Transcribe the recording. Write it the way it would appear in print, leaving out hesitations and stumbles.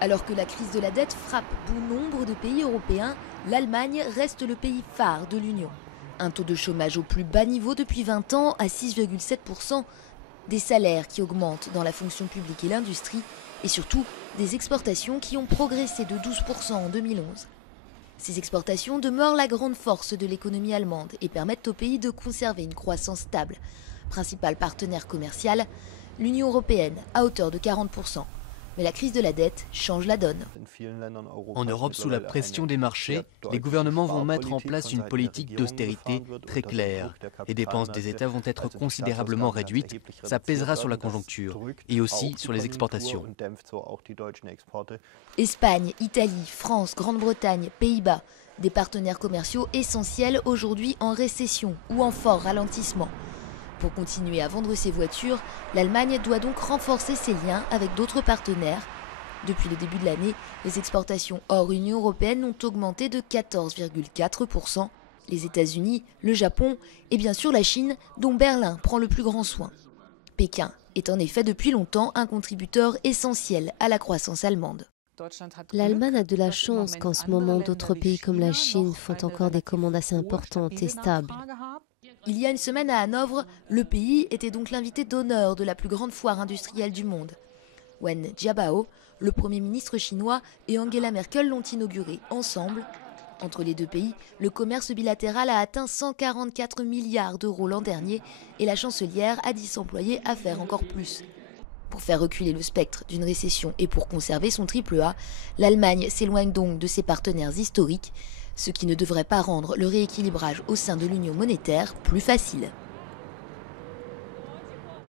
Alors que la crise de la dette frappe bon nombre de pays européens, l'Allemagne reste le pays phare de l'Union. Un taux de chômage au plus bas niveau depuis 20 ans à 6,7%, des salaires qui augmentent dans la fonction publique et l'industrie, et surtout des exportations qui ont progressé de 12% en 2011. Ces exportations demeurent la grande force de l'économie allemande et permettent au pays de conserver une croissance stable. Principal partenaire commercial, l'Union européenne à hauteur de 40%. Mais la crise de la dette change la donne. En Europe, sous la pression des marchés, les gouvernements vont mettre en place une politique d'austérité très claire. Les dépenses des États vont être considérablement réduites, ça pèsera sur la conjoncture et aussi sur les exportations. Espagne, Italie, France, Grande-Bretagne, Pays-Bas, des partenaires commerciaux essentiels aujourd'hui en récession ou en fort ralentissement. Pour continuer à vendre ses voitures, l'Allemagne doit donc renforcer ses liens avec d'autres partenaires. Depuis le début de l'année, les exportations hors Union européenne ont augmenté de 14,4%. Les États-Unis, le Japon et bien sûr la Chine, dont Berlin prend le plus grand soin. Pékin est en effet depuis longtemps un contributeur essentiel à la croissance allemande. L'Allemagne a de la chance qu'en ce moment d'autres pays comme la Chine font encore des commandes assez importantes et stables. Il y a une semaine à Hanovre, le pays était donc l'invité d'honneur de la plus grande foire industrielle du monde. Wen Jiabao, le Premier ministre chinois, et Angela Merkel l'ont inauguré ensemble. Entre les deux pays, le commerce bilatéral a atteint 144 milliards d'euros l'an dernier et la chancelière a dit s'employer à faire encore plus. Pour faire reculer le spectre d'une récession et pour conserver son triple A, l'Allemagne s'éloigne donc de ses partenaires historiques, ce qui ne devrait pas rendre le rééquilibrage au sein de l'union monétaire plus facile.